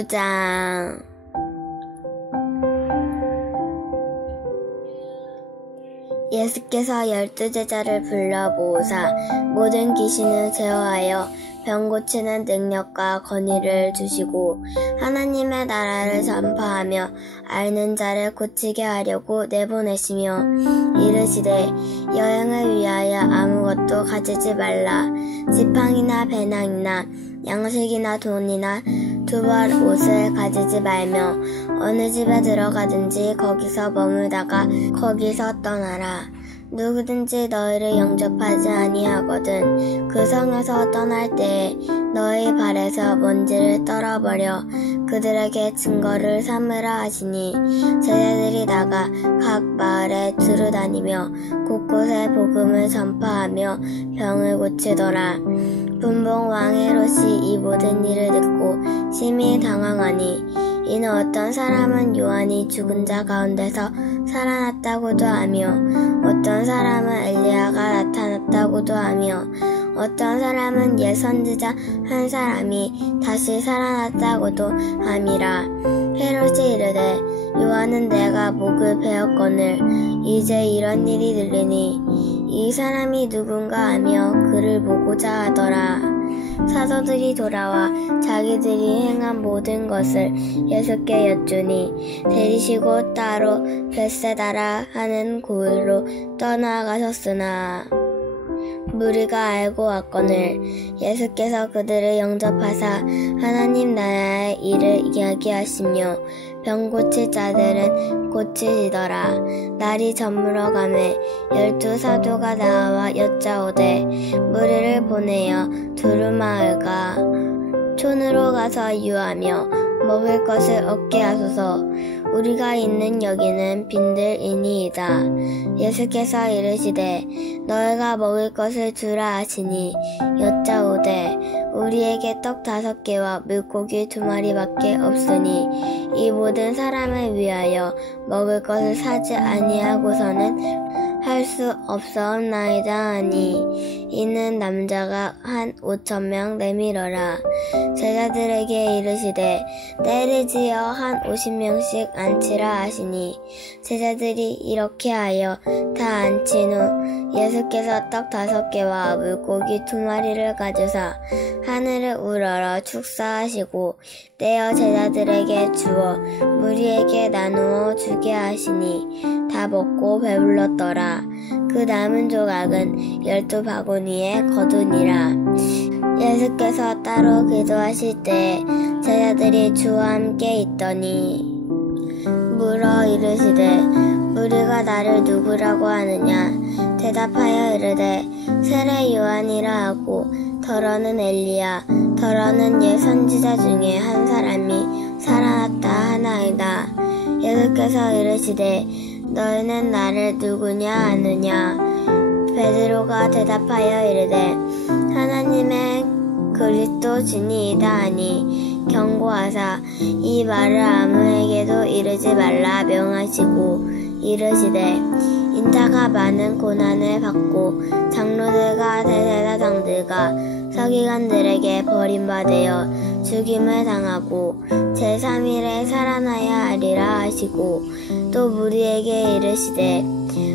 9장. 예수께서 12제자를 불러 모으사 모든 귀신을 제어하여 병 고치는 능력과 권위를 주시고 하나님의 나라를 전파하며 앓는 자를 고치게 하려고 내보내시며 이르시되 여행을 위하여 아무것도 가지지 말라. 지팡이나 배낭이나 양식이나 돈이나 두벌 옷을 가지지 말며 어느 집에 들어가든지 거기서 머물다가 거기서 떠나라. 누구든지 너희를 영접하지 아니하거든 그 성에서 떠날 때에 너희 발에서 먼지를 떨어버려 그들에게 증거를 삼으라 하시니 제자들이 나가 각 마을에 두루 다니며 곳곳에 복음을 전파하며 병을 고치더라. 분봉 왕 헤롯이 이 모든 일을 듣고 심히 당황하니 이는 어떤 사람은 요한이 죽은 자 가운데서 살아났다고도 하며 어떤 사람은 엘리야가 나타났다고도 하며 어떤 사람은 옛 선지자 한 사람이 다시 살아났다고도 함이라. 헤롯이 이르되 요한은 내가 목을 베었거늘 이제 이런 일이 들리니 이 사람이 누군가 하며 그를 보고자 하더라. 사도들이 돌아와 자기들이 행한 모든 것을 예수께 여쭈니 데리시고 따로 벳세다라 하는 고을로 떠나가셨으나 무리가 알고 왔거늘 예수께서 그들을 영접하사 하나님 나라의 일을 이야기하시며 병 고칠 자들은 고치시더라. 날이 저물어 가매 12사도가 나와 여짜오되 무리를 보내어 두루마을과 촌으로 가서 유하며 먹을 것을 얻게 하소서. 우리가 있는 여기는 빈들이니이다. 예수께서 이르시되 너희가 먹을 것을 주라 하시니 여짜오되 우리에게 떡 5개와 물고기 2마리밖에 없으니 이 모든 사람을 위하여 먹을 것을 사지 아니하고서는 할 수 없사옵나이다 하니 이는 남자가 한 5,000명 내밀어라. 제자들에게 이르시되 때를 지어 한 50명씩 앉히라 하시니 제자들이 이렇게 하여 다 앉힌 후 예수께서 떡 5개와 물고기 2마리를 가져사 하늘을 우러러 축사하시고 떼어 제자들에게 주어 무리에게 나누어 주게 하시니 다 먹고 배불렀더라. 그 남은 조각은 12바구니에 거두니라. 예수께서 따로 기도하실 때 제자들이 주와 함께 있더니 물어 이르시되 무리가 나를 누구라고 하느냐. 대답하여 이르되 세례 요한이라 하고 더러는 엘리야 더러는 옛 선지자 중에 한 사람이 살아났다 하나이다. 예수께서 이르시되 너희는 나를 누구냐 하느냐. 베드로가 대답하여 이르되 하나님의 그리스도시니이다 하니 경고하사 이 말을 아무에게도 이르지 말라 명하시고 이르시되 인자가 많은 고난을 받고 장로들과 대제사장들과 서기관들에게 버림받아 죽임을 당하고 제3일에 살아나야 하리라 하시고 또 무리에게 이르시되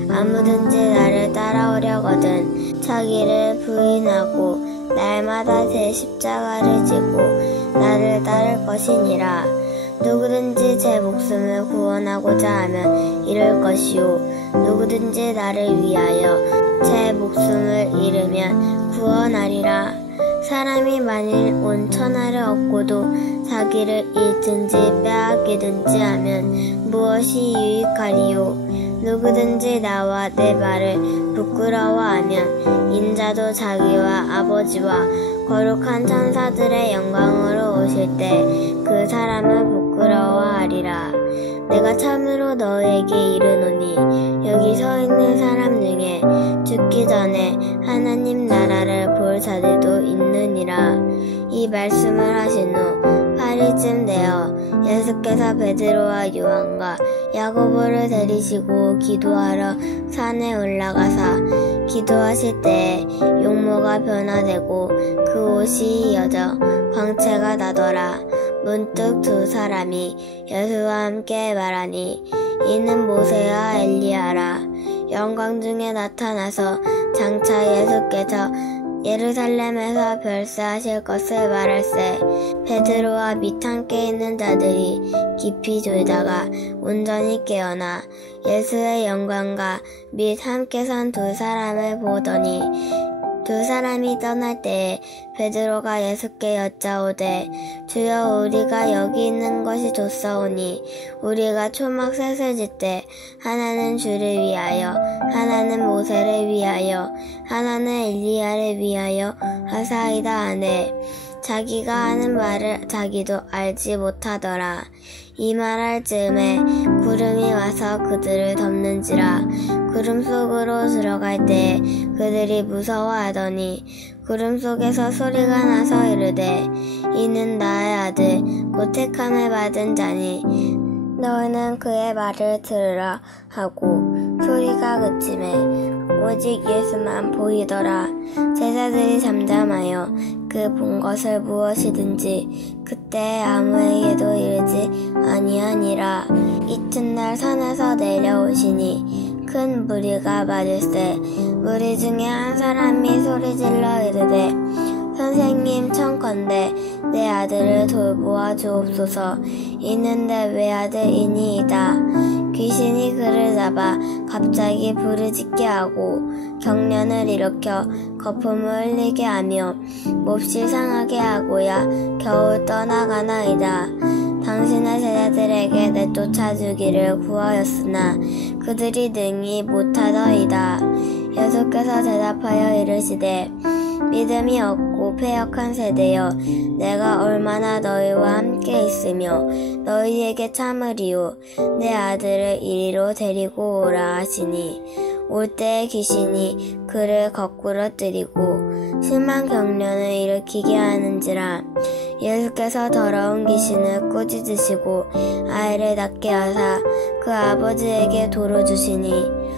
아무든지 나를 따라오려거든 자기를 부인하고 날마다 제 십자가를 지고 나를 따를 것이니라. 누구든지 제 목숨을 구원하고자 하면 잃을 것이요 누구든지 나를 위하여 제 목숨을 잃으면 구원하리라. 사람이 만일 온 천하를 얻고도 자기를 잃든지 빼앗기든지 하면 무엇이 유익하리요. 누구든지 나와 내 말을 부끄러워하면 인자도 자기와 아버지와 거룩한 천사들의 영광으로 오실 때 그 사람을 부끄러워하리라. 내가 참으로 너에게 이르노니 여기 서 있는 사람 중에 죽기 전에 하나님 나라를 볼 자들도 있느니라. 이 말씀을 하신 후 8일쯤 되어 예수께서 베드로와 요한과 야고보를 데리시고 기도하러 산에 올라가사 기도하실 때에 용모가 변화되고 그 옷이 이어져 광채가 나더라. 문득 두 사람이 예수와 함께 말하니 이는 모세와 엘리야라. 영광 중에 나타나서 장차 예수께서 예루살렘에서 별세하실 것을 말할세. 베드로와 및 함께 있는 자들이 깊이 졸다가 온전히 깨어나 예수의 영광과 및 함께 선 두 사람을 보더니 두 사람이 떠날 때에 베드로가 예수께 여짜오되 주여 우리가 여기 있는 것이 좋사오니 우리가 초막 셋을 짓되 하나는 주를 위하여 하나는 모세를 위하여 하나는 엘리야를 위하여 하사이다 하네. 자기가 하는 말을 자기도 알지 못하더라. 이 말할 즈음에 구름이 와서 그들을 덮는지라. 구름 속으로 들어갈 때에 그들이 무서워하더니 구름 속에서 소리가 나서 이르되 이는 나의 아들 곧 택함을 받은 자니 너희는 그의 말을 들으라 하고 소리가 그치매 오직 예수만 보이더라. 제자들이 잠잠하여 그 본 것을 무엇이든지 그때 아무에게도 이르지 아니하니라. 이튿날 산에서 내려오시니 큰 무리가 맞을세. 무리 중에 한 사람이 소리질러 이르되 선생님 청컨대 내 아들을 돌보아 주옵소서. 이는 내 외아들이니이다. 귀신이 그를 잡아 갑자기 부르짖게 하고 경련을 일으켜 거품을 흘리게 하며 몹시 상하게 하고야 겨우 떠나가나이다. 당신의 제자들에게 내쫓아주기를 구하였으나 그들이 능히 못하더이다. 예수께서 대답하여 이르시되 믿음이 없고 패역한 세대여, 내가 얼마나 너희와 함께 있으며 너희에게 참으리요. 내 아들을 이리로 데리고 오라 하시니 올 때에 귀신이 그를 거꾸로 뜨리고 심한 경련을 일으키게 하는지라. 예수께서 더러운 귀신을 꾸짖으시고 아이를 낫게 하사 그 아버지에게 도로 주시니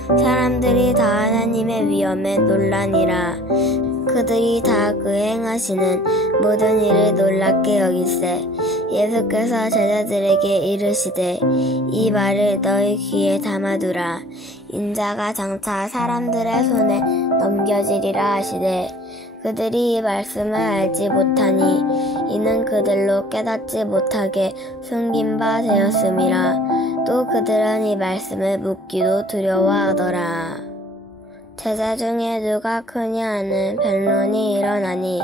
사람들이 다 하나님의 위엄에 놀라니라. 그들이 다 그 행하시는 모든 일을 놀랍게 여기세. 예수께서 제자들에게 이르시되 이 말을 너희 귀에 담아두라. 인자가 장차 사람들의 손에 넘겨지리라 하시되 그들이 이 말씀을 알지 못하니 이는 그들로 깨닫지 못하게 숨긴 바 되었음이라. 또 그들은 이 말씀을 묻기도 두려워하더라. 제자 중에 누가 크냐 하는 변론이 일어나니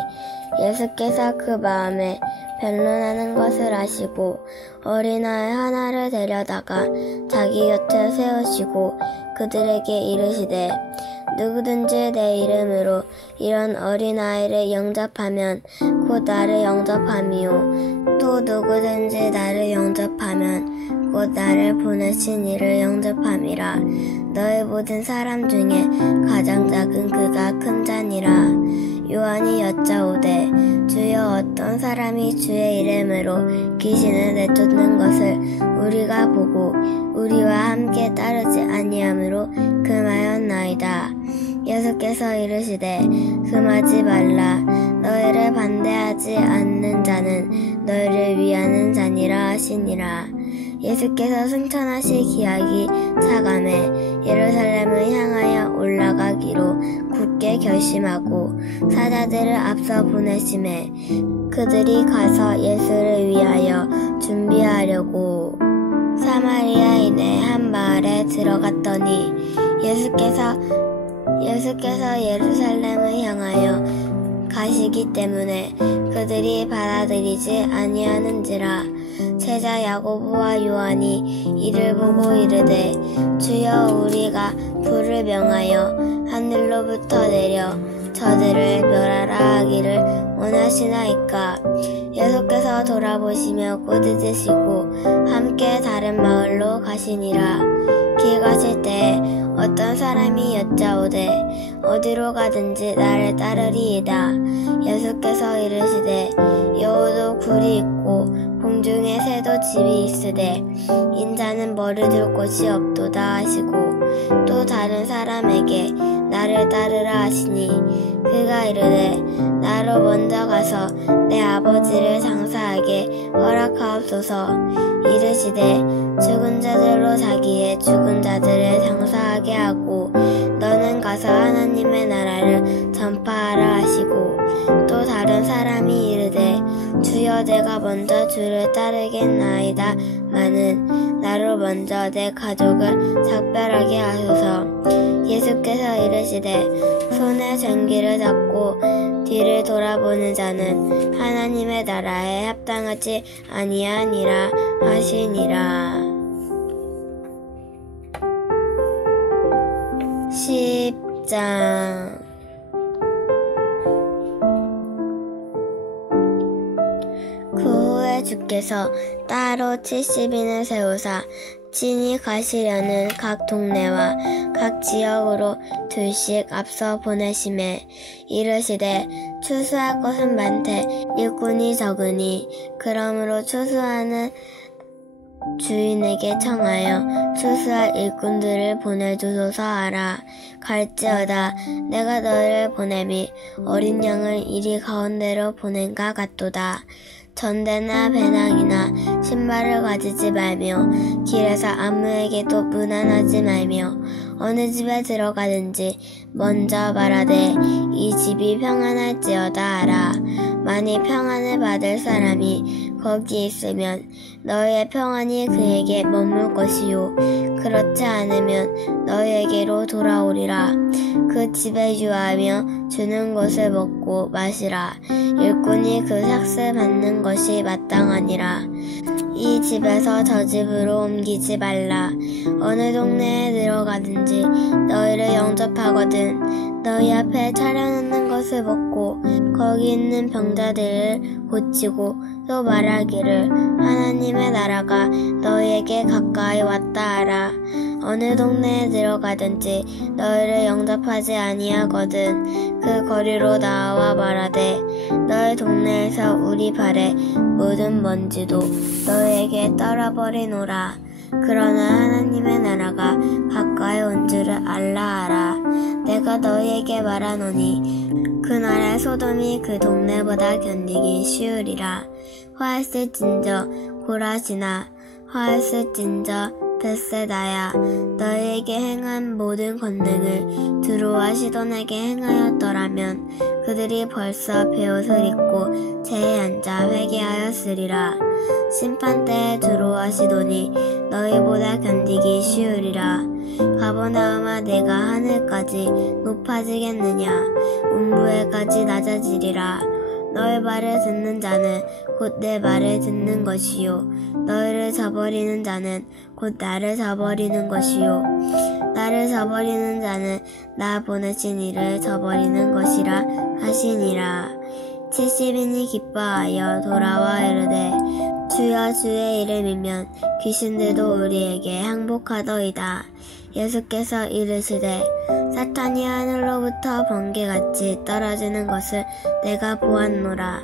예수께서 그 마음에 변론하는 것을 아시고 어린아이 하나를 데려다가 자기 곁에 세우시고 그들에게 이르시되 누구든지 내 이름으로 이런 어린아이를 영접하면 곧 나를 영접함이요 또 누구든지 나를 영접하면 곧 나를 보내신 이를 영접함이라. 너희 모든 사람 중에 가장 작은 그가 큰 자니라. 요한이 여짜오되 주여 어떤 사람이 주의 이름으로 귀신을 내쫓는 것을 우리가 보고 우리와 함께 따르지 아니하므로 금하였나이다. 예수께서 이르시되 금하지 말라. 너희를 반대하지 않는 자는 너희를 위하는 자니라 하시니라. 예수께서 승천하실 기약이 차감해 예루살렘을 향하여 올라가기로 굳게 결심하고 사자들을 앞서 보내심에 그들이 가서 예수를 위하여 준비하려고 사마리아인의 한 마을에 들어갔더니 예수께서 예루살렘을 향하여 가시기 때문에 그들이 받아들이지 아니하는지라. 제자 야고보와 요한이 이를 보고 이르되 주여 우리가 불을 명하여 하늘로부터 내려 저들을 멸하라 하기를 원하시나이까. 예수께서 돌아보시며 꾸짖으시고 함께 다른 마을로 가시니라. 길 가실 때에 어떤 사람이 여짜오되 어디로 가든지 나를 따르리이다. 예수께서 이르시되 여우도 굴이 있고 공중에 새도 집이 있으되 인자는 머리둘 곳이 없도다 하시고 또 다른 사람에게 나를 따르라 하시니 그가 이르되 나로 먼저 가서 내 아버지를 장사하게 허락하옵소서. 이르시되 죽은 자들로 자기의 죽은 자들을 장사하게 하고 너는 가서 하나님의 나라를 전파하라 하시고, 또 다른 사람이 이르되 주여 내가 먼저 주를 따르겠나이다 마는 나로 먼저 내 가족을 작별하게 하소서. 예수께서 이르시되 손에 쟁기를 잡고 뒤를 돌아보는 자는 하나님의 나라에 합당하지 아니하니라 하시니라. 10장. 그 후에 주께서 따로 70인을 세우사 친히 가시려는 각 동네와 각 지역으로 둘씩 앞서 보내심에 이르시되 추수할 것은 많되 일꾼이 적으니 그러므로 추수하는 주인에게 청하여 추수할 일꾼들을 보내주소서 하라. 갈지어다 내가 너희를 보냄이 어린 양을 이리 가운데로 보낸가 같도다. 전대나 배낭이나 신발을 가지지 말며 길에서 아무에게도 무난하지 말며 어느 집에 들어가든지 먼저 말하되 이 집이 평안할지어다 하라. 만일 평안을 받을 사람이 거기 있으면 너희의 평안이 그에게 머물 것이요 그렇지 않으면 너희에게로 돌아오리라. 그 집에 유하며 주는 것을 먹고 마시라. 일꾼이 그 삭을 받는 것이 마땅하니라. 이 집에서 저 집으로 옮기지 말라. 어느 동네에 들어가든지 너희를 영접하거든 너희 앞에 차려놓는 것을 먹고 거기 있는 병자들을 고치고 또 말하기를 하나님의 나라가 너희에게 가까이 왔다 하라. 어느 동네에 들어가든지 너희를 영접하지 아니하거든 그 거리로 나와 말하되 너희 동네에서 우리 발에 묻은 먼지도 너희에게 떨어버리노라. 그러나 하나님의 나라가 가까이 온 줄을 알라 하라. 내가 너희에게 말하노니 그날에 소돔이 그 동네보다 견디기 쉬우리라. 화했을진저 고라시나 화했을진저 벳세다야 너희에게 행한 모든 권능을 두로와 시돈에게 행하였더라면 그들이 벌써 베옷을 입고 재에 앉아 회개하였으리라. 심판때에 두로와 시돈이 너희보다 견디기 쉬우리라. 가버나움아 내가 하늘까지 높아지겠느냐 운부에까지 낮아지리라. 너희 말을 듣는 자는 곧 내 말을 듣는 것이요 너희를 저버리는 자는 곧 나를 저버리는 것이요 나를 저버리는 자는 나 보내신 이를 저버리는 것이라 하시니라. 70인이 기뻐하여 돌아와 이르되 주여 주의 이름이면 귀신들도 우리에게 항복하더이다. 예수께서 이르시되 사탄이 하늘로부터 번개같이 떨어지는 것을 내가 보았노라.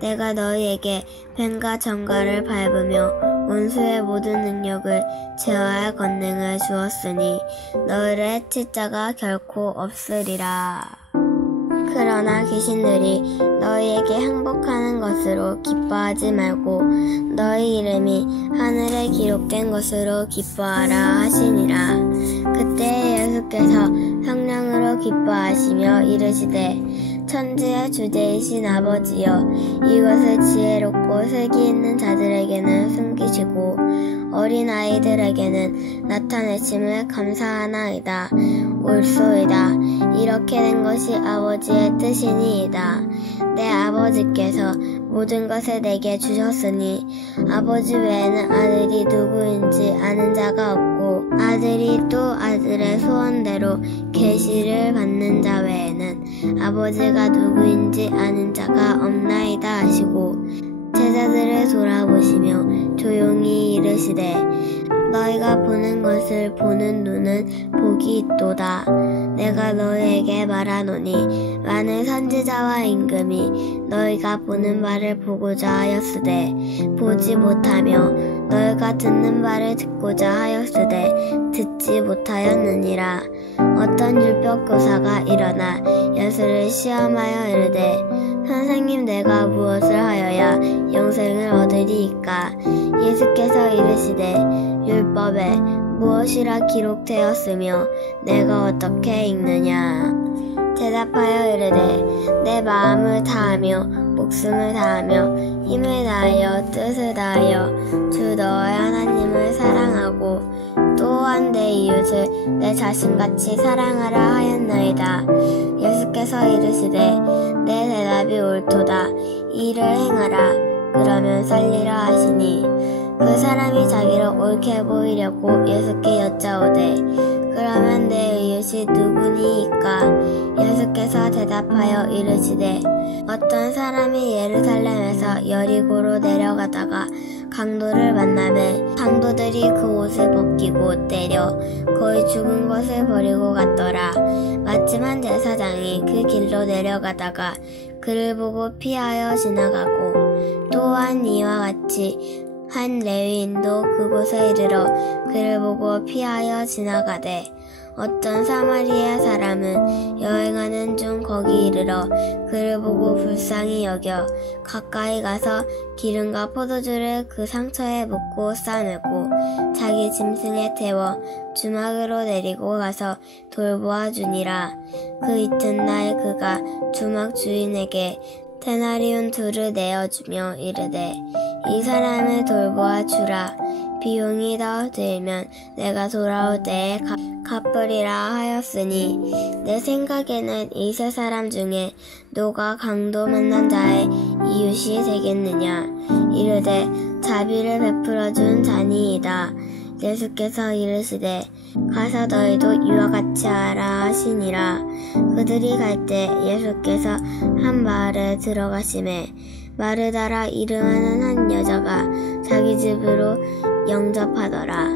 내가 너희에게 뱀과 정갈을 밟으며 원수의 모든 능력을 제어할 권능을 주었으니 너희를 해칠 자가 결코 없으리라. 그러나 귀신들이 너희에게 항복하는 것으로 기뻐하지 말고 너희 이름이 하늘에 기록된 것으로 기뻐하라 하시니라. 그때 예수께서 성령으로 기뻐하시며 이르시되 천지의 주제이신 아버지여 이것을 지혜롭고 슬기 있는 자들에게는 숨기시고 어린아이들에게는 나타내심을 감사하나이다. 옳소이다. 이렇게 된 것이 아버지의 뜻이니이다. 내 아버지께서 모든 것을 내게 주셨으니 아버지 외에는 아들이 누구인지 아는 자가 없고 아들이 또 아들의 소원대로 계시를 받는 자 외에는 아버지가 누구인지 아는 자가 없나이다 하시고 제자들을 돌아보시며 조용히 이르시되 너희가 보는 것을 보는 눈은 복이 있도다. 내가 너희에게 말하노니 많은 선지자와 임금이 너희가 보는 바를 보고자 하였으되 보지 못하며 너희가 듣는 바를 듣고자 하였으되 듣지 못하였느니라. 어떤 율법교사가 일어나 예수를 시험하여 이르되 선생님 내가 무엇을 하여야 영생을 얻으리이까? 예수께서 이르시되 율법에 무엇이라 기록되었으며 내가 어떻게 읽느냐? 대답하여 이르되 내 마음을 다하며 목숨을 다하며 힘을 다하여 뜻을 다하여 주 너의 하나님을 사랑하고 또한 내 이웃을 내 자신같이 사랑하라 하였나이다. 예수께서 이르시되 내 대답이 옳도다. 이를 행하라. 그러면 살리라 하시니 그 사람이 자기를 옳게 보이려고 예수께 여짜오되 그러면 내 이웃이 누구니이까? 예수께서 대답하여 이르시되 어떤 사람이 예루살렘에서 여리고로 내려가다가 강도를 만나매 강도들이 그 옷을 벗기고 때려 거의 죽은 것을 버리고 갔더라. 마침한 제사장이 그 길로 내려가다가 그를 보고 피하여 지나가고 또한 이와 같이 한 레위인도 그곳에 이르러 그를 보고 피하여 지나가되 어떤 사마리아 사람은 여행하는 중 거기 이르러 그를 보고 불쌍히 여겨 가까이 가서 기름과 포도주를 그 상처에 붓고 싸매고 자기 짐승에 태워 주막으로 데리고 가서 돌보아 주니라. 그 이튿날 그가 주막 주인에게 데나리온 2를 내어주며 이르되 이 사람을 돌보아 주라. 비용이 더 들면 내가 돌아올 때에 갚으리라 하였으니 내 생각에는 이 세 사람 중에 누가 강도 만난 자의 이웃이 되겠느냐? 이르되 자비를 베풀어 준 자니이다. 예수께서 이르시되 가서 너희도 이와 같이 하라 하시니라. 그들이 갈 때 예수께서 한 마을에 들어가시매 마르다라 이름하는 한 여자가 자기 집으로 영접하더라.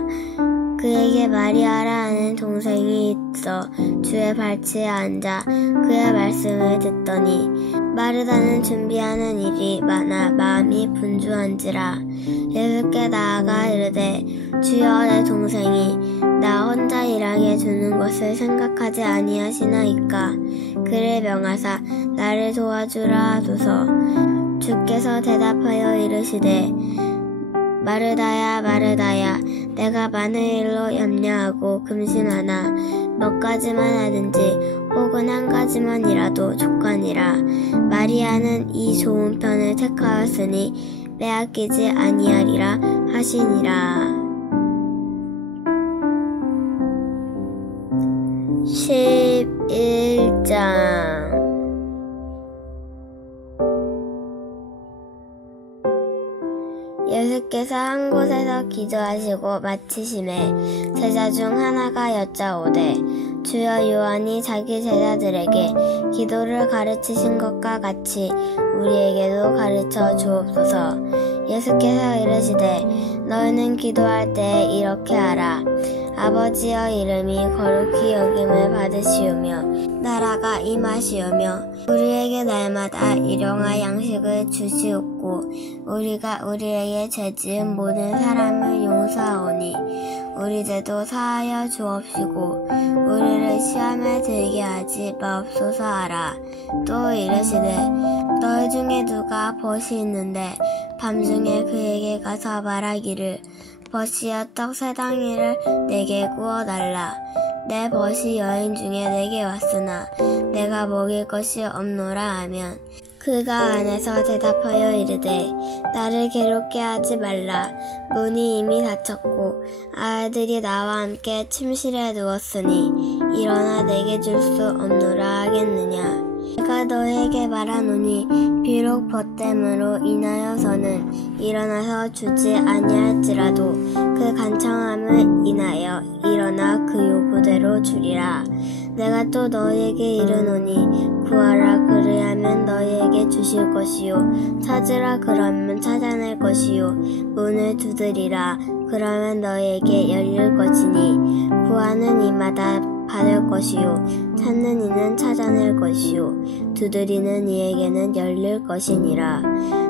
그에게 마리아라 하는 동생이 있어 주의 발치에 앉아 그의 말씀을 듣더니 마르다는 준비하는 일이 많아 마음이 분주한지라. 예수께 나아가 이르되 주여 내 동생이 나 혼자 일하게 두는 것을 생각하지 아니하시나이까? 그를 명하사 나를 도와주라 하소서. 주께서 대답하여 이르시되 마르다야 마르다야 내가 많은 일로 염려하고 금심하나 몇 가지만 하든지 혹은 한 가지만이라도 족하니라. 마리아는 이 좋은 편을 택하였으니 빼앗기지 아니하리라 하시니라. 11장 예수께서 한 곳에서 기도하시고 마치심에 제자 중 하나가 여짜오되 주여 요한이 자기 제자들에게 기도를 가르치신 것과 같이 우리에게도 가르쳐 주옵소서. 예수께서 이르시되 너희는 기도할 때에 이렇게 하라. 아버지여 이름이 거룩히 여김을 받으시오며 나라가 임하시오며 우리에게 날마다 일용할 양식을 주시옵고 우리가 우리에게 죄지은 모든 사람을 용서하오니 우리 죄도 사하여 주옵시고 우리를 시험에 들게 하지 마옵소서 하라. 또 이르시되 너희 중에 누가 벗이 있는데 밤중에 그에게 가서 말하기를 벗이여 떡 3덩이를 내게 구워달라. 내 벗이 여인 중에 내게 왔으나 내가 먹일 것이 없노라 하면 그가 안에서 대답하여 이르되 나를 괴롭게 하지 말라. 문이 이미 닫혔고 아이들이 나와 함께 침실에 누웠으니 일어나 내게 줄 수 없노라 하겠느냐. 내가 너에게 말하노니 비록 벗됨으로 인하여서는 일어나서 주지 아니할지라도 그 간청함을 인하여 일어나 그 요구대로 주리라. 내가 또 너희에게 이르노니 구하라 그리하면 너희에게 주실 것이요 찾으라 그러면 찾아낼 것이요 문을 두드리라 그러면 너희에게 열릴 것이니 구하는 이마다 받을 것이요 찾는 이는 찾아낼 것이요 두드리는 이에게는 열릴 것이니라.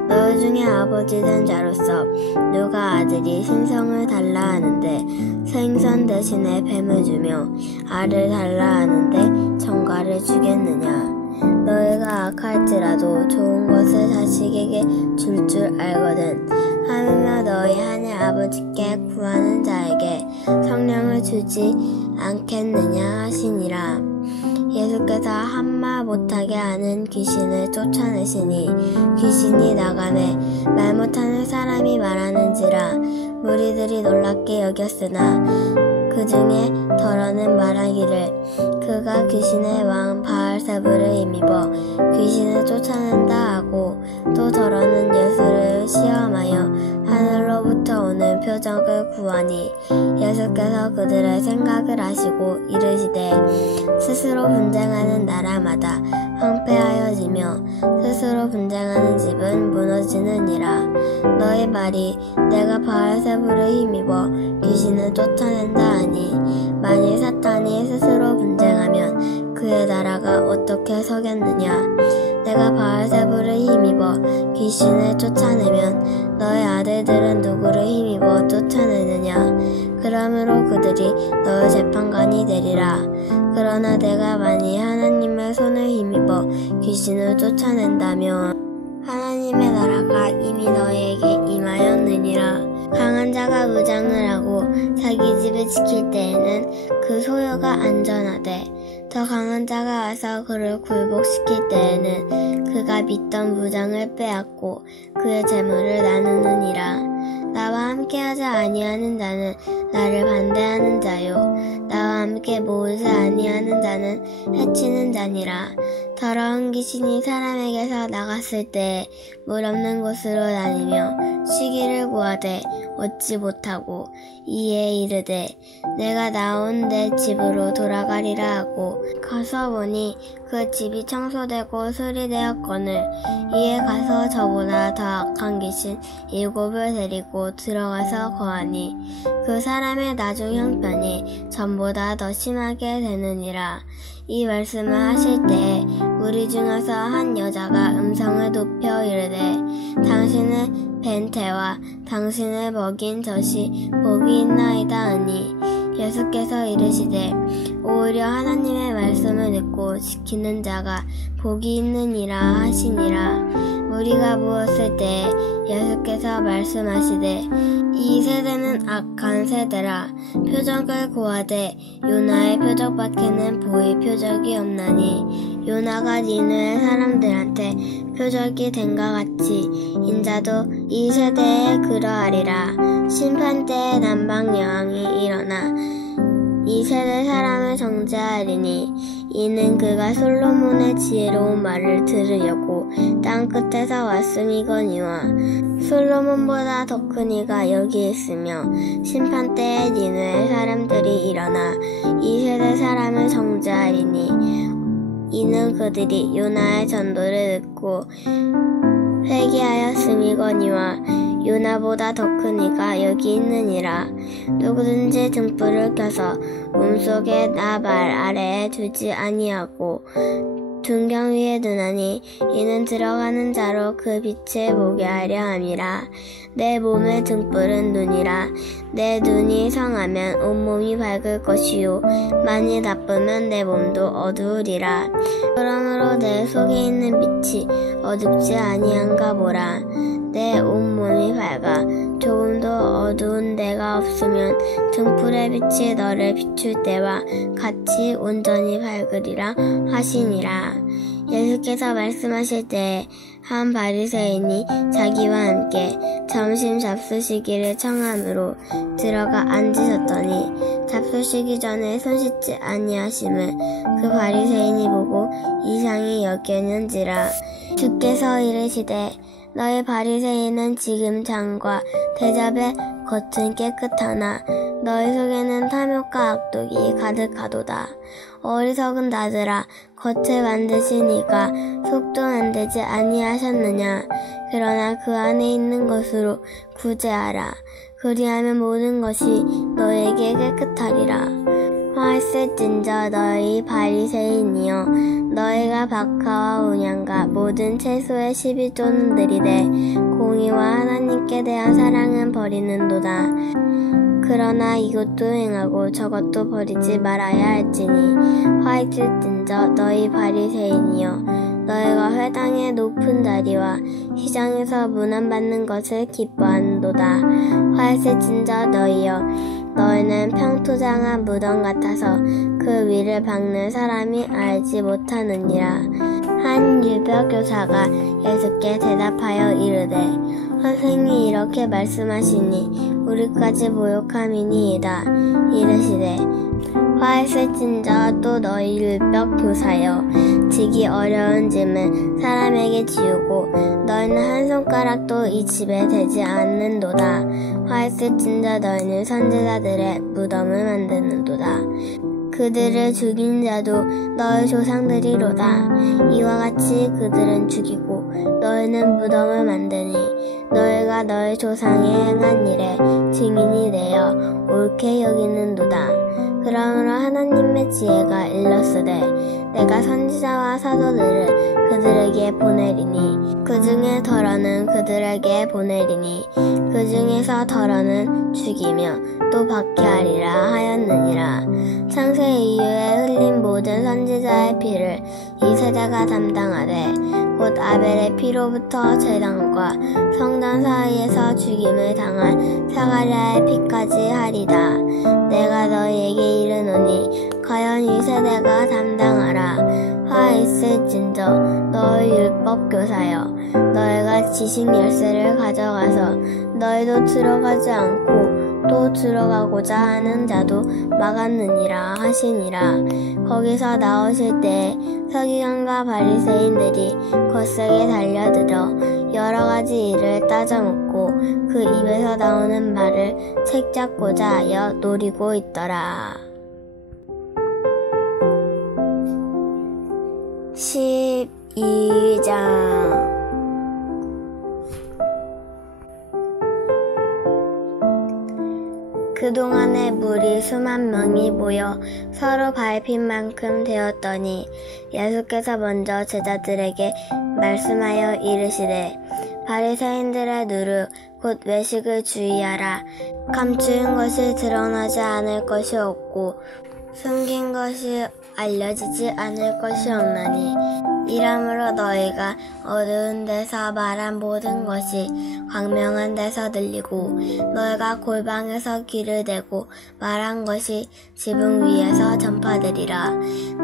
너희 중에 아버지 된 자로서 누가 아들이 신성을 달라 하는데 생선 대신에 뱀을 주며 알을 달라 하는데 정갈을 주겠느냐. 너희가 악할지라도 좋은 것을 자식에게 줄 알거든. 하물며 너희 하늘 아버지께 구하는 자에게 성령을 주지 않겠느냐 하시니라. 예수께서 한 말 못하게 하는 귀신을 쫓아내시니 귀신이 나가매 말 못하는 사람이 말하는지라. 무리들이 놀랍게 여겼으나 그 중에 더러는 말하기를 그가 귀신의 왕 바알세불을 힘입어 귀신을 쫓아낸다 하고, 또 더러는 예수를 시험하여 하늘로부터 오는 표적을 구하니 예수께서 그들의 생각을 아시고 이르시되 스스로 분쟁하는 나라마다 황폐하여지며 스스로 분쟁하는 집은 무너지느니라. 너희 말이 내가 바알세불을 힘입어 귀신을 쫓아낸다 하니 만일 사탄이 스스로 분쟁하면 그의 나라가 어떻게 서겠느냐. 내가 바알세불을 힘입어 귀신을 쫓아내면 너희 아들들은 누구를 힘입어 쫓아내느냐. 그러므로 그들이 너희 재판관이 되리라. 그러나 내가 만일 하나님의 손을 힘입어 귀신을 쫓아낸다면 하나님의 나라가 이미 너희에게 임하였느니라. 강한 자가 무장을 하고 자기 집을 지킬 때에는 그 소유가 안전하되, 더 강한 자가 와서 그를 굴복시킬 때에는 그가 믿던 무장을 빼앗고 그의 재물을 나누느니라. 나와 함께하지 아니하는 자는 나를 반대하는 자요, 나와 함께 모으지 아니하는 자는 해치는 자니라. 더러운 귀신이 사람에게서 나갔을 때 물 없는 곳으로 다니며 쉬기를 구하되 얻지 못하고 이에 이르되 내가 나온 내 집으로 돌아가리라 하고 가서 보니 그 집이 청소되고 수리되었거늘 이에 가서 저보다 더 악한 귀신 7을 데리고 들어가서 거하니 그 사람의 나중 형편이 전보다 더 심하게 되느니라. 이 말씀을 하실 때에 무리 중에서 한 여자가 음성을 높여 이르되 당신을 뵌 태와 당신을 먹인 젖이 복이 있나이다 하니 예수께서 이르시되 오히려 하나님의 말씀을 듣고 지키는 자가 복이 있느니라 하시니라. 무리가 모였을 때에 예수께서 말씀하시되 이 세대는 악한 세대라. 표적을 구하되 요나의 표적밖에는 보일 표적이 없나니 요나가 니느웨 사람들한테 표적이 된과 같이 인자도 이 세대에 그러하리라. 심판때에 남방여왕이 일어나 이 세대 사람을 정죄하리니 이는 그가 솔로몬의 지혜로운 말을 들으려고 땅 끝에서 왔음이거니와 솔로몬보다 더 큰 이가 여기 있으며 심판때에 니느웨 사람들이 일어나 이 세대 사람을 정죄하리니 이는 그들이 요나의 전도를 듣고 회개하였음이거니와 요나보다 더 큰 이가 여기 있느니라. 누구든지 등불을 켜서 몸속에 나 발 아래에 두지 아니하고 등경 위에 두나니 이는 들어가는 자로 그 빛을 보게 하려 함이라. 내 몸의 등불은 눈이라. 내 눈이 성하면 온몸이 밝을 것이요 만일 나쁘면 내 몸도 어두우리라. 그러므로 내 속에 있는 빛이 어둡지 아니한가 보라. 내 온몸이 밝아 조금도 어두운 데가 없으면 등불의 빛이 너를 비출 때와 같이 온전히 밝으리라 하시니라. 예수께서 말씀하실 때에 한 바리새인이 자기와 함께 점심 잡수시기를 청함으로 들어가 앉으셨더니 잡수시기 전에 손 씻지 아니하심을 그 바리새인이 보고 이상히 여겼는지라. 주께서 이르시되 너희 바리새인은 지금 장과 대접의 겉은 깨끗하나 너희 속에는 탐욕과 악독이 가득하도다. 어리석은 나들아, 겉을 만드신 이가 속도 만들지 아니하셨느냐. 그러나 그 안에 있는 것으로 구제하라. 그리하면 모든 것이 너에게 깨끗하리라. 화 있을진저 너희 바리새인이여 너희가 박하와 운양과 모든 채소의 시비 쫓는들이되 공의와 하나님께 대한 사랑은 버리는도다. 그러나 이것도 행하고 저것도 버리지 말아야 할지니 화 있을진저 너희 바리새인이여 너희가 회당의 높은 자리와 시장에서 문안받는 것을 기뻐하는도다. 화 있을진저 너희여 너희는 평토장한 무덤 같아서 그 위를 박는 사람이 알지 못하느니라. 한 유별교사가 예수께 대답하여 이르되 선생이 이렇게 말씀하시니 우리까지 모욕함이니이다. 이르시되 화 있을진저 또 너희 율법교사여 지기 어려운 짐은 사람에게 지우고 너희는 한 손가락도 이 집에 대지 않는도다. 화 있을진저 너희는 선지자들의 무덤을 만드는도다. 그들을 죽인 자도 너희 조상들이로다. 이와 같이 그들은 죽이고 너희는 무덤을 만드니 너희가 너희 조상이 행한 일에 증인이 되어 옳게 여기는도다. 그러므로 하나님의 지혜가 일렀으되 내가 선지자와 사도들을 그들에게 보내리니 그 중에 덜어는 그들에게 보내리니 그 중에서 덜어는 죽이며 또 박해하리라 하였느니라. 창세 이후에 흘린 모든 선지자의 피를 이 세대가 담당하되 곧 아벨의 피로부터 제단과 성전 사이에서 죽임을 당한 사가랴의 피까지 하리다. 내가 너희에게 이르노니 과연 이 세대가 담당하라. 화 있을진저 너희 율법교사여 너희가 지식 열쇠를 가져가서 너희도 들어가지 않고 또 들어가고자 하는 자도 막았느니라 하시니라. 거기서 나오실 때에 서기관과 바리새인들이 거세게 달려들어 여러 가지 일을 따져묻고 그 입에서 나오는 말을 책잡고자 하여 노리고 있더라. 12장 그동안에 무리 수만 명이 모여 서로 밟힌 만큼 되었더니 예수께서 먼저 제자들에게 말씀하여 이르시되 바리새인들의 누르 곧 외식을 주의하라. 감추인 것이 드러나지 않을 것이 없고 숨긴 것이 알려지지 않을 것이 없나니 이러므로 너희가 어두운 데서 말한 모든 것이 광명한 데서 들리고 너희가 골방에서 귀를 대고 말한 것이 지붕 위에서 전파되리라.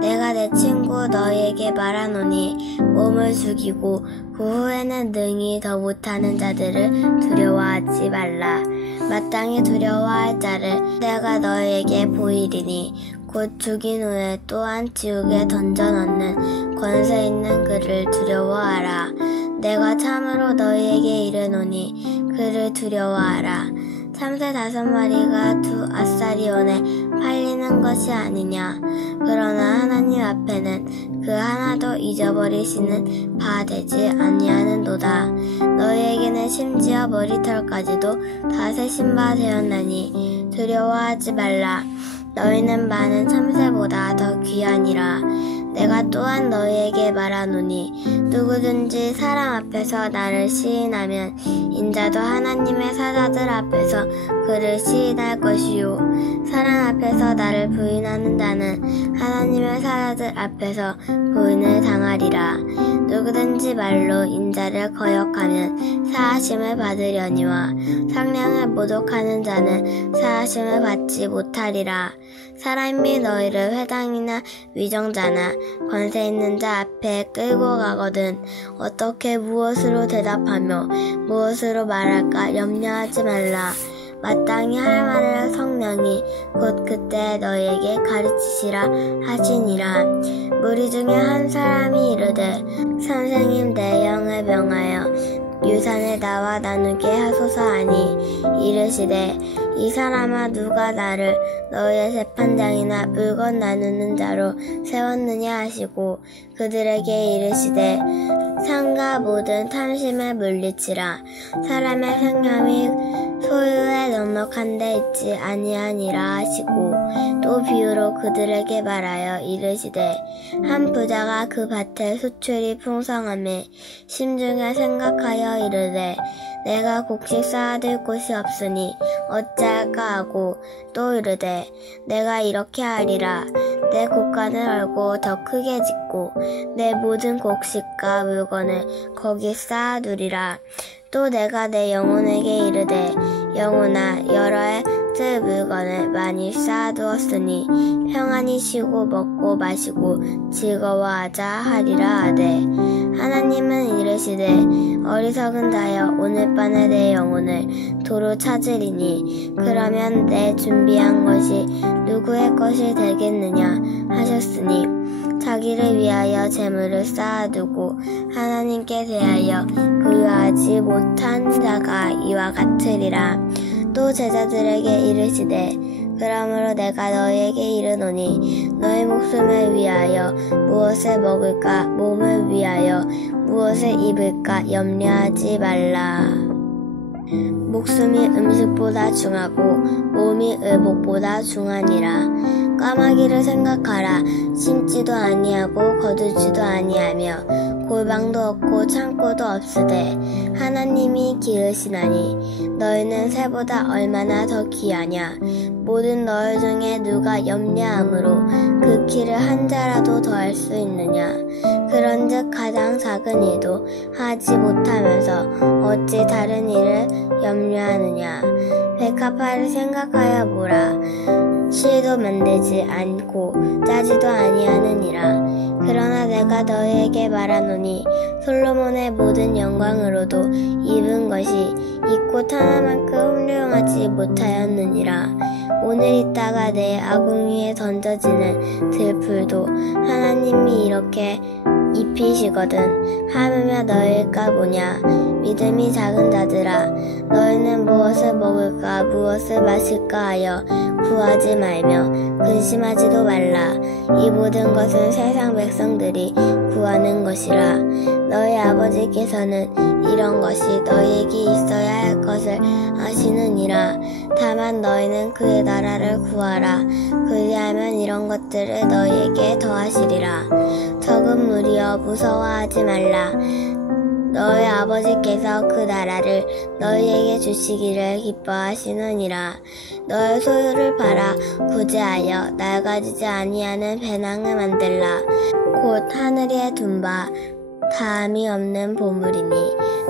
내가 내 친구 너희에게 말하노니 몸을 죽이고 그 후에는 능히 더 못하는 자들을 두려워하지 말라. 마땅히 두려워할 자를 내가 너희에게 보이리니 곧 죽인 후에 또한 지옥에 던져넣는 권세 있는 그를 두려워하라. 내가 참으로 너희에게 이르노니 그를 두려워하라. 참새 5마리가 2 아사리온에 팔리는 것이 아니냐. 그러나 하나님 앞에는 그 하나도 잊어버리시는 바 되지 아니하는도다. 너희에게는 심지어 머리털까지도 다 세신 바 되었나니 두려워하지 말라. 너희는 많은 참새보다 더 귀하니라. 내가 또한 너희에게 말하노니 누구든지 사람 앞에서 나를 시인하면 인자도 하나님의 사자들 앞에서 그를 시인할 것이요 사람 앞에서 나를 부인하는 자는 하나님의 사자들 앞에서 부인을 당하리라. 누구든지 말로 인자를 거역하면 사하심을 받으려니와 상냥을 모독하는 자는 사하심을 받지 못하리라. 사람이 너희를 회당이나 위정자나 권세 있는 자 앞에 끌고 가거든 어떻게 무엇으로 대답하며 무엇으로 말할까 염려하지 말라. 마땅히 할 말을 성령이 곧 그때 너희에게 가르치시라 하시니라. 무리 중에 한 사람이 이르되 선생님 내 영을 명하여 유산을 나와 나누게 하소서 하니 이르시되 이 사람아 누가 나를 너희의 재판장이나 물건 나누는 자로 세웠느냐 하시고 그들에게 이르시되 상가 다 모든 탐심을 물리치라. 사람의 생명이 소유에 넉넉한 데 있지 아니하니라 하시고, 또 비유로 그들에게 말하여 이르시되, 한 부자가 그 밭에 수출이 풍성함에 심중에 생각하여 이르되, 내가 곡식 쌓아둘 곳이 없으니 어찌할까 하고, 또 이르되, 내가 이렇게 하리라. 내 곳간을 얼고 더 크게 짓고 내 모든 곡식과 물건을 거기 쌓아두리라. 또 내가 내 영혼에게 이르되, 영혼아, 여러 해 쓸 물건을 많이 쌓아두었으니 평안히 쉬고 먹고 마시고 즐거워하자 하리라 하되, 하나님은 이르시되, 어리석은 자여, 오늘 밤에 내 영혼을 도로 찾으리니 그러면 내 준비한 것이 누구의 것이 되겠느냐 하셨으니, 자기를 위하여 재물을 쌓아두고 하나님께 대하여 부유하지 못한 자가 이와 같으리라. 또 제자들에게 이르시되, 그러므로 내가 너희에게 이르노니 너희 목숨을 위하여 무엇을 먹을까, 몸을 위하여 무엇을 입을까 염려하지 말라. 목숨이 음식보다 중하고 몸이 의복보다 중하니라. 까마귀를 생각하라. 심지도 아니하고 거두지도 아니하며 골방도 없고 창고도 없으되 하나님이 기르시나니 너희는 새보다 얼마나 더 귀하냐. 모든 너희 중에 누가 염려함으로 그 키를 한 자라도 더할 수 있느냐. 그런즉 가장 작은 일도 하지 못하면서 어찌 다른 일을 염려하느냐. 백합화를 생각하여 보라. 실도 만들지 않고 짜지도 아니하느니라. 그러나 내가 너희에게 말하노니 솔로몬의 모든 영광으로도 입은 것이 이 꽃 하나만큼 훌륭하지 못하였느니라. 오늘 있다가 내일 아궁 위에 던져지는 들풀도 하나님이 이렇게 입히시거든. 하물며 너희일까 보냐. 믿음이 작은 자들아, 너희는 무엇을 먹을까 무엇을 마실까 하여 구하지 말며 근심하지도 말라. 이 모든 것은 세상 백성들이 구하는 것이라. 너희 아버지께서는 이런 것이 너희에게 있어야 할 것을 아시느니라. 다만 너희는 그의 나라를 구하라. 그리하면 이런 것들을 너희에게 더하시리라. 적은 무리여, 무서워하지 말라. 너희 아버지께서 그 나라를 너희에게 주시기를 기뻐하시느니라. 너희 소유를 팔아 구제하여 낡아지지 아니하는 배낭을 만들라. 곧 하늘에 둔 바 다함이 없는 보물이니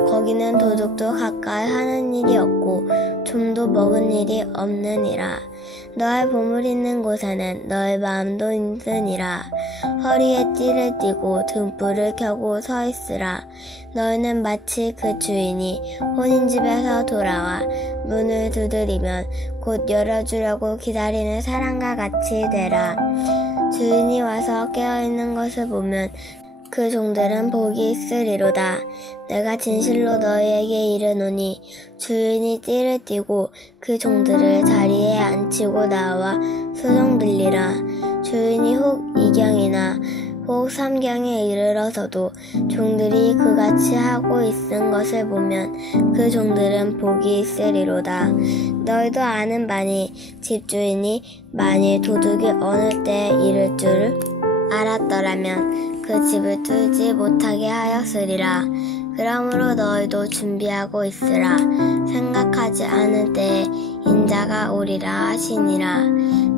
거기는 도둑도 가까이 하는 일이 없고 좀도 먹은 일이 없느니라. 너의 보물 있는 곳에는 너의 마음도 있으니라. 허리에 띠를 띠고 등불을 켜고 서 있으라. 너희는 마치 그 주인이 혼인집에서 돌아와 문을 두드리면 곧 열어주려고 기다리는 사람과 같이 되라. 주인이 와서 깨어있는 것을 보면 그 종들은 복이 있으리로다. 내가 진실로 너희에게 이르노니 주인이 띠를 띠고 그 종들을 자리에 앉히고 나와 소송 들리라. 주인이 혹 2경이나 혹 3경에 이르러서도 종들이 그같이 하고 있은 것을 보면 그 종들은 복이 있으리로다. 너희도 아는 바니 집주인이 만일 도둑이 어느 때에 이를 줄 알았더라면 그 집을 뚫지 못하게 하였으리라. 그러므로 너희도 준비하고 있으라. 생각하지 않을 때에 인자가 오리라 하시니라.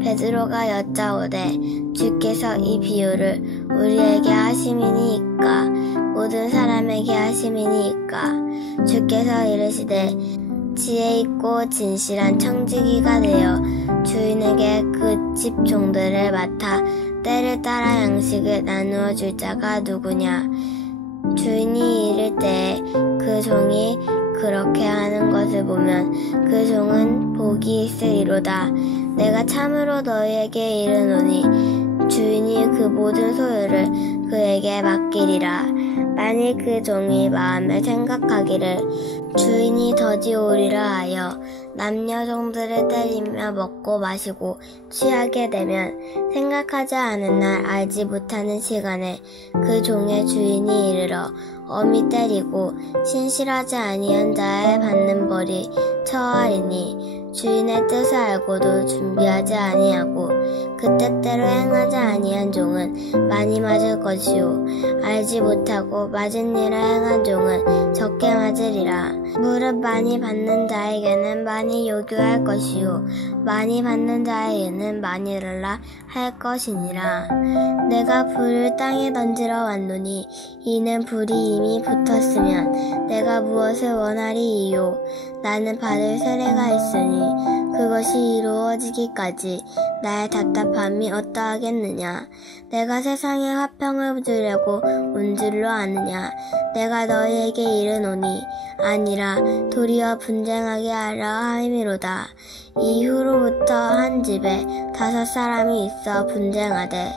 베드로가 여짜오되, 주께서 이 비유를 우리에게 하심이니이까 모든 사람에게 하심이니이까. 주께서 이르시되, 지혜 있고 진실한 청지기가 되어 주인에게 그 집 종들을 맡아 때를 따라 양식을 나누어 줄 자가 누구냐. 주인이 이를 때에 그 종이 그렇게 하는 것을 보면 그 종은 복이 있으리로다. 내가 참으로 너희에게 이르노니 주인이 그 모든 소유를 그에게 맡기리라. 만일 그 종이 마음에 생각하기를 주인이 더디 오리라 하여 남녀 종들을 때리며 먹고 마시고 취하게 되면 생각하지 않은 날 알지 못하는 시간에 그 종의 주인이 이르러 엄히 때리고 신실하지 아니한 자의 받는 벌이 처하리니 주인의 뜻을 알고도 준비하지 아니하고 그 뜻대로 행하지 아니한 종은 많이 맞을 것이요 알지 못하고 맞은 일을 행한 종은 적게 맞으리라. 무릇 많이 받는 자에게는 많이 요구할 것이요 많이 받는 자에게는 많이 달라 할 것이니라. 내가 불을 땅에 던지러 왔노니 이는 불이 이미 붙었으면 내가 무엇을 원하리이요. 나는 받을 세례가 있으니 그것이 이루어지기까지 나의 답답함이 어떠하겠느냐. 내가 세상에 화평을 주려고 온 줄로 아느냐. 내가 너희에게 이르노니 아니라 도리어 분쟁하게 하려 함이로다. 이후로부터 한 집에 5 사람이 있어 분쟁하되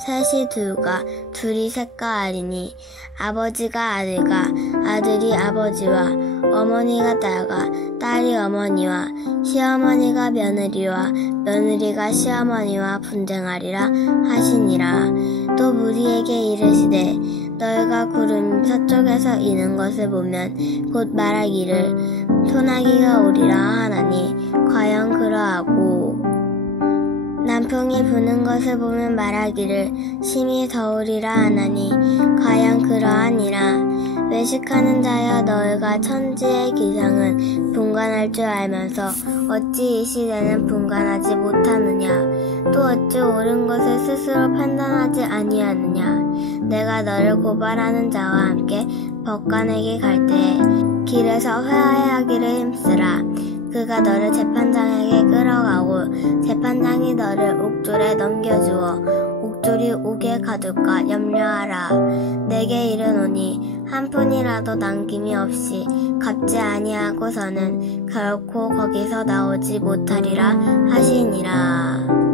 셋이 둘과 둘이 셋과 아리니 아버지가 아들과 아들이 아버지와 어머니가 딸과 딸이 어머니와 시어머니가 며느리와 며느리가 시어머니와 분쟁하리라 하시니라. 또 무리에게 이르시되 너희가 구름 서쪽에서 이는 것을 보면 곧 말하기를 소나기가 오리라 하나니 과연 그러하고 남풍이 부는 것을 보면 말하기를 심히 더우리라 하나니 과연 그러하니라. 외식하는 자여 너희가 천지의 기상은 분간할 줄 알면서 어찌 이 시대는 분간하지 못하느냐. 또 어찌 옳은 것을 스스로 판단하지 아니하느냐. 내가 너를 고발하는 자와 함께 법관에게 갈 때에 길에서 회하하기를 힘쓰라. 그가 너를 재판장에게 끌어가고 재판장이 너를 옥졸에 넘겨주어 옥졸이 옥에 가둘까 염려하라. 내게 이르노니 한 푼이라도 남김이 없이 갚지 아니하고서는 결코 거기서 나오지 못하리라 하시니라.